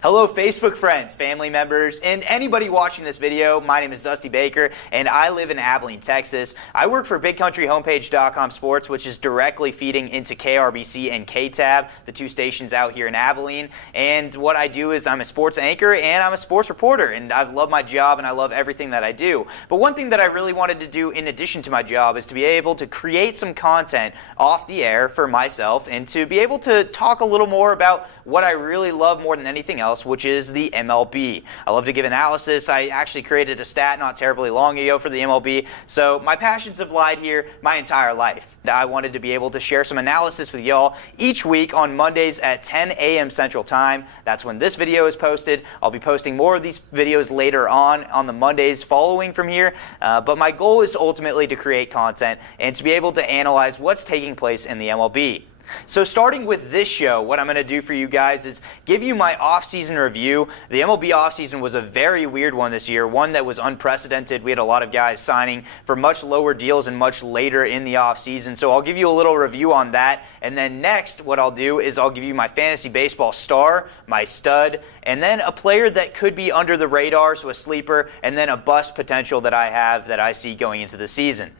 Hello Facebook friends, family members, and anybody watching this video. My name is Dusty Baker and I live in Abilene, Texas. I work for BigCountryHomepage.com Sports, which is directly feeding into KRBC and KTAB, the two stations out here in Abilene. And what I do is I'm a sports anchor and I'm a sports reporter, and I love my job and I love everything that I do. But one thing that I really wanted to do in addition to my job is to be able to create some content off the air for myself and to be able to talk a little more about what I really love more than anything else, which is the MLB. I love to give analysis. I actually created a stat not terribly long ago for the MLB, so my passions have lied here my entire life. I wanted to be able to share some analysis with y'all each week on Mondays at 10 a.m. Central Time. That's when this video is posted. I'll be posting more of these videos later on the Mondays following from here, but my goal is ultimately to create content and to be able to analyze what's taking place in the MLB. So starting with this show, what I'm going to do for you guys is give you my off-season review. The MLB offseason was a very weird one this year, one that was unprecedented. We had a lot of guys signing for much lower deals and much later in the offseason. So I'll give you a little review on that. And then next, what I'll do is I'll give you my fantasy baseball star, my stud, and then a player that could be under the radar, so a sleeper, and then a bust potential that I have that I see going into the season.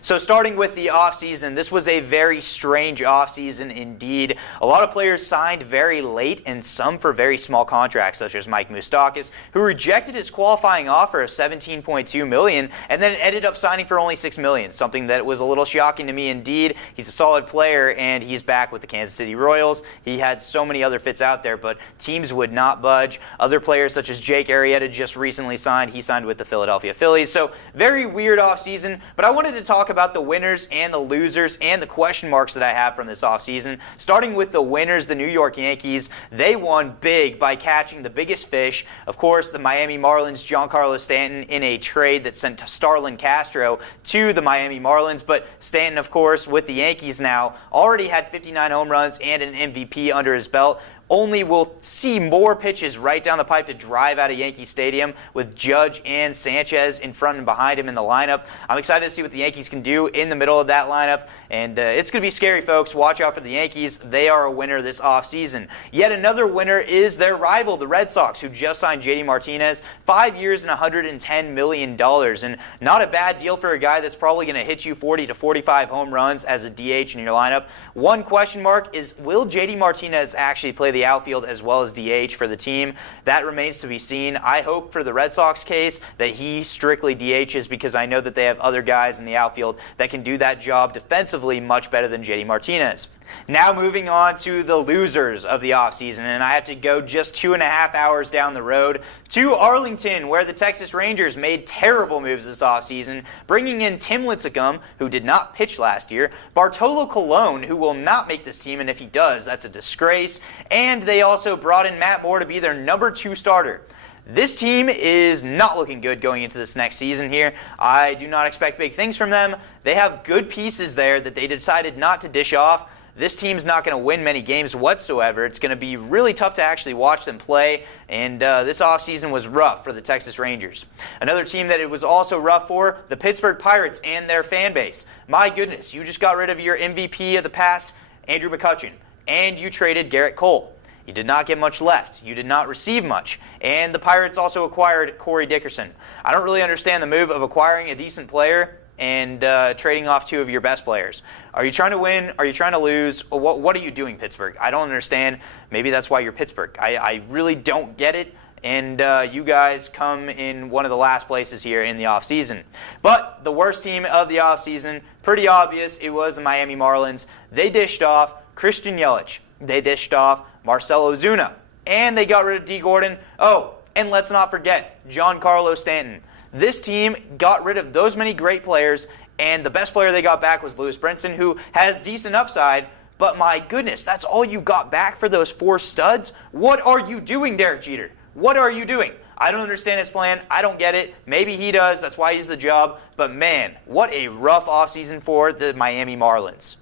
So starting with the offseason, this was a very strange offseason indeed. A lot of players signed very late and some for very small contracts, such as Mike Moustakas, who rejected his qualifying offer of $17.2 million and then ended up signing for only $6 million, something that was a little shocking to me indeed. He's a solid player and he's back with the Kansas City Royals. He had so many other fits out there, but teams would not budge. Other players such as Jake Arrieta just recently signed. He signed with the Philadelphia Phillies. So very weird offseason, but I wanted to talk about the winners and the losers and the question marks that I have from this offseason. Starting with the winners, the New York Yankees. They won big by catching the biggest fish. Of course, the Miami Marlins, Giancarlo Stanton, in a trade that sent Starlin Castro to the Miami Marlins. But Stanton, of course, with the Yankees now, already had 59 home runs and an MVP under his belt. Only will see more pitches right down the pipe to drive out of Yankee Stadium with Judge and Sanchez in front and behind him in the lineup. I'm excited to see what the Yankees can do in the middle of that lineup, and it's going to be scary, folks. Watch out for the Yankees. They are a winner this offseason. Yet another winner is their rival, the Red Sox, who just signed JD Martinez, 5 years and $110 million, and not a bad deal for a guy that's probably going to hit you 40 to 45 home runs as a DH in your lineup. One question mark is, will JD Martinez actually play the outfield as well as DH for the team? That remains to be seen. I hope for the Red Sox case that he strictly DHs, because I know that they have other guys in the outfield that can do that job defensively much better than JD Martinez. Now moving on to the losers of the offseason, and I have to go just 2.5 hours down the road to Arlington, where the Texas Rangers made terrible moves this offseason, bringing in Tim Lincecum, who did not pitch last year, Bartolo Colon, who will not make this team, and if he does, that's a disgrace, and they also brought in Matt Moore to be their number 2 starter. This team is not looking good going into this next season here. I do not expect big things from them. They have good pieces there that they decided not to dish off. This team's not going to win many games whatsoever. It's going to be really tough to actually watch them play, and this offseason was rough for the Texas Rangers. Another team that it was also rough for, the Pittsburgh Pirates and their fan base. My goodness, you just got rid of your MVP of the past, Andrew McCutchen, and you traded Garrett Cole. You did not get much left. You did not receive much. And the Pirates also acquired Corey Dickerson. I don't really understand the move of acquiring a decent player and trading off 2 of your best players. Are you trying to win? Are you trying to lose? What are you doing, Pittsburgh? I don't understand. Maybe that's why you're Pittsburgh. I really don't get it. And you guys come in one of the last places here in the offseason. But the worst team of the offseason, pretty obvious, it was the Miami Marlins. They dished off Christian Yelich. They dished off Marcell Ozuna. And they got rid of D. Gordon. Oh, and let's not forget Giancarlo Stanton. This team got rid of those many great players, and the best player they got back was Lewis Brinson, who has decent upside, but my goodness, that's all you got back for those 4 studs? What are you doing, Derek Jeter? What are you doing? I don't understand his plan. I don't get it. Maybe he does. That's why he's the job. But man, what a rough offseason for the Miami Marlins.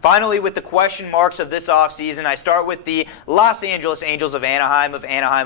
Finally, with the question marks of this offseason, I start with the Los Angeles Angels of Anaheim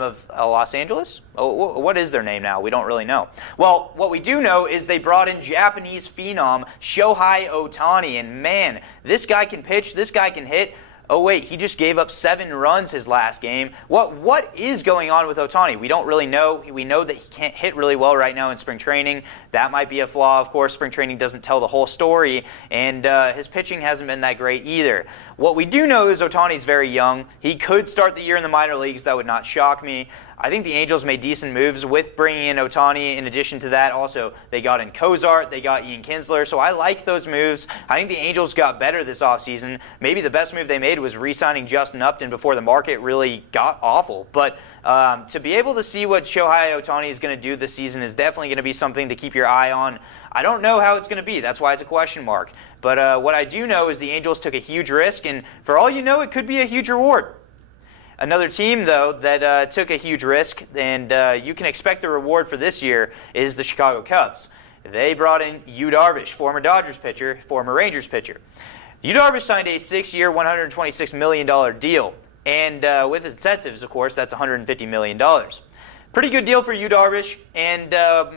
of Los Angeles? Oh, what is their name now? We don't really know. Well, what we do know is they brought in Japanese phenom Shohei Ohtani, and man, this guy can pitch, this guy can hit. oh wait, he just gave up 7 runs his last game. What is going on with Ohtani? We don't really know. We know that he can't hit really well right now in spring training. That might be a flaw. Of course, spring training doesn't tell the whole story, and his pitching hasn't been that great either. What we do know is Ohtani's very young. He could start the year in the minor leagues. That would not shock me. I think the Angels made decent moves with bringing in Ohtani. In addition to that, also, they got in Cozart, they got Ian Kinsler, so I like those moves. I think the Angels got better this offseason. Maybe the best move they made was re-signing Justin Upton before the market really got awful. But to be able to see what Shohei Ohtani is going to do this season is definitely going to be something to keep your eye on. I don't know how it's going to be. That's why it's a question mark. But what I do know is the Angels took a huge risk, and for all you know, it could be a huge reward. Another team, though, that took a huge risk, and you can expect the reward for this year, is the Chicago Cubs. They brought in Yu Darvish, former Dodgers pitcher, former Rangers pitcher. Yu Darvish signed a 6-year, $126 million deal, and with incentives, of course, that's $150 million. Pretty good deal for Yu Darvish, and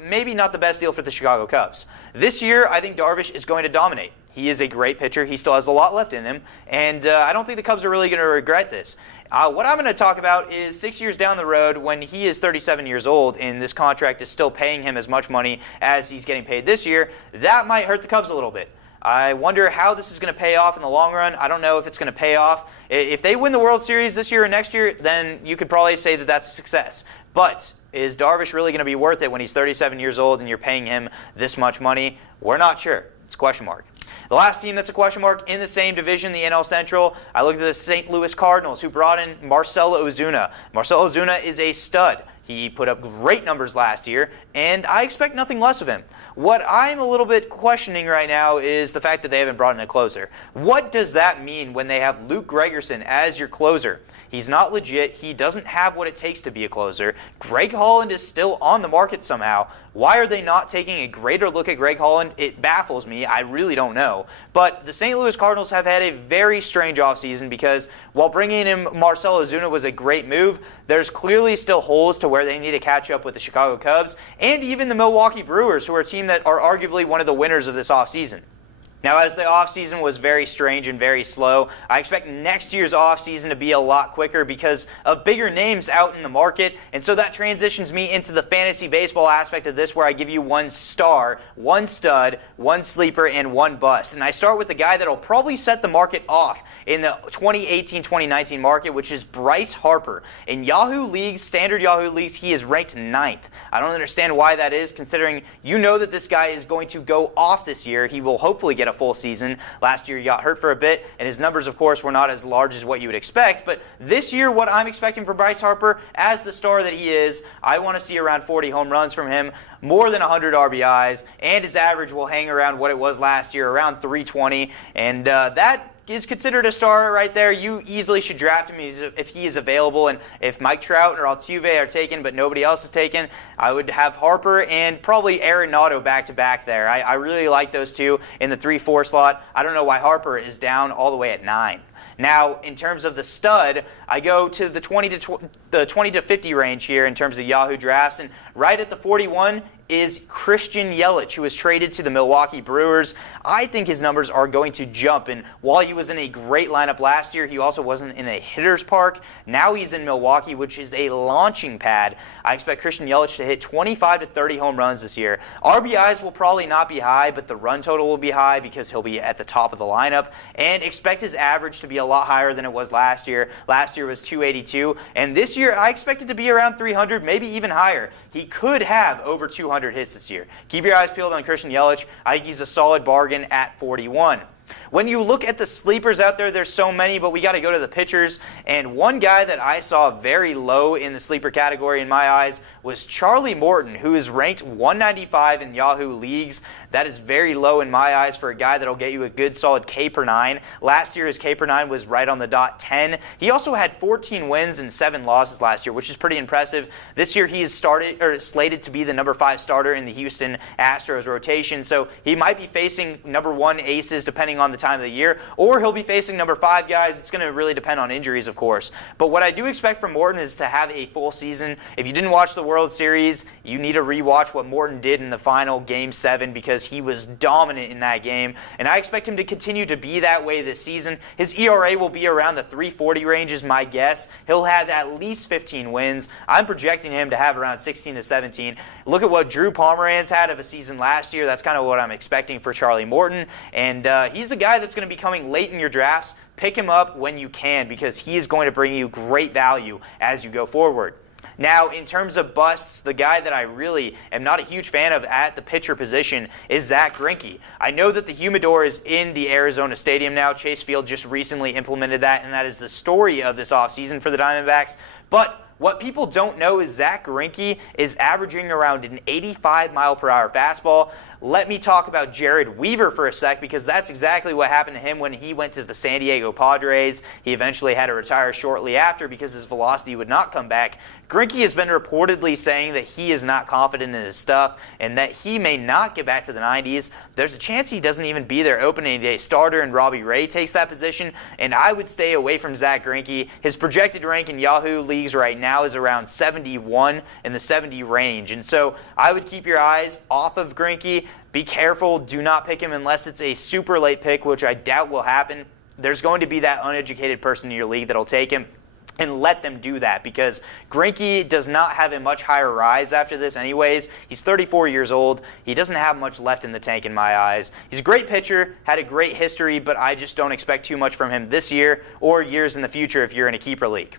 maybe not the best deal for the Chicago Cubs. This year, I think Darvish is going to dominate. He is a great pitcher. He still has a lot left in him, and I don't think the Cubs are really going to regret this. What I'm going to talk about is 6 years down the road when he is 37 years old and this contract is still paying him as much money as he's getting paid this year. That might hurt the Cubs a little bit. I wonder how this is going to pay off in the long run. I don't know if it's going to pay off. If they win the World Series this year or next year, then you could probably say that that's a success. But is Darvish really going to be worth it when he's 37 years old and you're paying him this much money? We're not sure. It's a question mark. The last team that's a question mark in the same division, the NL Central, I looked at the St. Louis Cardinals, who brought in Marcell Ozuna. Marcell Ozuna is a stud. He put up great numbers last year, and I expect nothing less of him. What I'm a little bit questioning right now is the fact that they haven't brought in a closer. What does that mean when they have Luke Gregerson as your closer? He's not legit. He doesn't have what it takes to be a closer. Greg Holland is still on the market somehow. Why are they not taking a greater look at Greg Holland? It baffles me. I really don't know. But the St. Louis Cardinals have had a very strange offseason because while bringing in Marcell Ozuna was a great move, there's clearly still holes to where they need to catch up with the Chicago Cubs and even the Milwaukee Brewers, who are a team that are arguably one of the winners of this offseason. Now, as the offseason was very strange and very slow, I expect next year's offseason to be a lot quicker because of bigger names out in the market. And so that transitions me into the fantasy baseball aspect of this, where I give you one star, one stud, one sleeper, and one bust. And I start with the guy that will probably set the market off in the 2018-2019 market, which is Bryce Harper. In Yahoo leagues, standard Yahoo leagues, he is ranked 9th. I don't understand why that is, considering you know that this guy is going to go off this year. He will hopefully get a full season. Last year he got hurt for a bit, and his numbers, of course, were not as large as what you would expect. But this year, what I'm expecting for Bryce Harper, as the star that he is, I want to see around 40 home runs from him, more than 100 RBIs, and his average will hang around what it was last year, around 320, and that is considered a star right there. You easily should draft him if he is available, and if Mike Trout or Altuve are taken but nobody else is taken, I would have Harper and probably Arenado back-to-back there. I really like those two in the 3-4 slot. I don't know why Harper is down all the way at 9. Now, in terms of the stud, I go to the 20 to 50 range here in terms of Yahoo drafts, and right at the 41 is Christian Yelich, who was traded to the Milwaukee Brewers. I think his numbers are going to jump, and while he was in a great lineup last year, he also wasn't in a hitter's park. Now he's in Milwaukee, which is a launching pad. I expect Christian Yelich to hit 25 to 30 home runs this year. RBIs will probably not be high, but the run total will be high because he'll be at the top of the lineup, and expect his average to be a lot higher than it was last year. Last year was 282, and this year I expect it to be around 300, maybe even higher. He could have over 200 hits this year. Keep your eyes peeled on Christian Yelich. I think he's a solid bargain at 41. When you look at the sleepers out there, there's so many, but we got to go to the pitchers. And one guy that I saw very low in the sleeper category in my eyes was Charlie Morton, who is ranked 195 in Yahoo leagues. That is very low in my eyes for a guy that'll get you a good solid K per 9. Last year his K per 9 was right on the dot 10. He also had 14 wins and 7 losses last year, which is pretty impressive. This year he is slated to be the number 5 starter in the Houston Astros rotation, so he might be facing number 1 aces depending on the time of the year, or he'll be facing number 5 guys. It's going to really depend on injuries, of course. But what I do expect from Morton is to have a full season. If you didn't watch the World Series, you need to rewatch what Morton did in the final Game 7 because he was dominant in that game. And I expect him to continue to be that way this season. His ERA will be around the 3.40 range is my guess. He'll have at least 15 wins. I'm projecting him to have around 16 to 17. Look at what Drew Pomeranz had of a season last year. That's kind of what I'm expecting for Charlie Morton. And he's a guy that's going to be coming late in your drafts. Pick him up when you can because he is going to bring you great value as you go forward. Now, in terms of busts, the guy that I really am not a huge fan of at the pitcher position is Zach Greinke. I know that the humidor is in the Arizona Stadium now. Chase Field just recently implemented that, and that is the story of this offseason for the Diamondbacks. But what people don't know is Zach Greinke is averaging around an 85-mile-per-hour fastball. Let me talk about Jared Weaver for a sec because that's exactly what happened to him when he went to the San Diego Padres. He eventually had to retire shortly after because his velocity would not come back. Greinke has been reportedly saying that he is not confident in his stuff and that he may not get back to the 90s. There's a chance he doesn't even be their opening day starter and Robbie Ray takes that position, and I would stay away from Zach Greinke. His projected rank in Yahoo leagues right now is around 71 in the 70 range, and so I would keep your eyes off of Greinke. Be careful. Do not pick him unless it's a super late pick, which I doubt will happen. There's going to be that uneducated person in your league that'll take him. And let them do that because Greinke does not have a much higher rise after this anyways. He's 34 years old. He doesn't have much left in the tank in my eyes. He's a great pitcher, had a great history, but I just don't expect too much from him this year or years in the future if you're in a keeper league.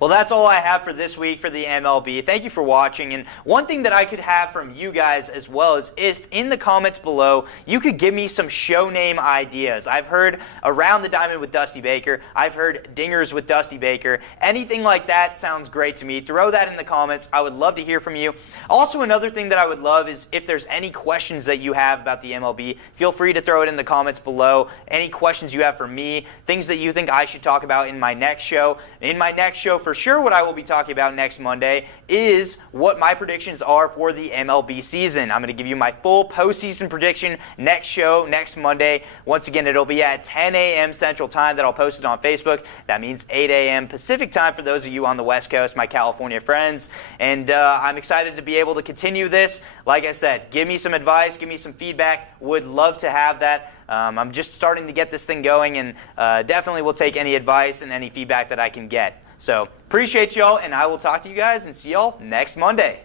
Well, that's all I have for this week for the MLB. Thank you for watching. And one thing that I could have from you guys as well is if in the comments below you could give me some show name ideas. I've heard Around the Diamond with Dusty Baker. I've heard Dingers with Dusty Baker. Anything like that sounds great to me. Throw that in the comments. I would love to hear from you. Also, another thing that I would love is if there's any questions that you have about the MLB, feel free to throw it in the comments below. Any questions you have for me, things that you think I should talk about in my next show. In my next show, for sure what I will be talking about next Monday is what my predictions are for the MLB season. I'm going to give you my full postseason prediction next show, next Monday. Once again, it'll be at 10 a.m. Central Time that I'll post it on Facebook. That means 8 a.m. Pacific Time for those of you on the West Coast, my California friends. And I'm excited to be able to continue this. Like I said, give me some advice, give me some feedback. Would love to have that. I'm just starting to get this thing going, and definitely will take any advice and any feedback that I can get. So appreciate y'all, and I will talk to you guys and see y'all next Monday.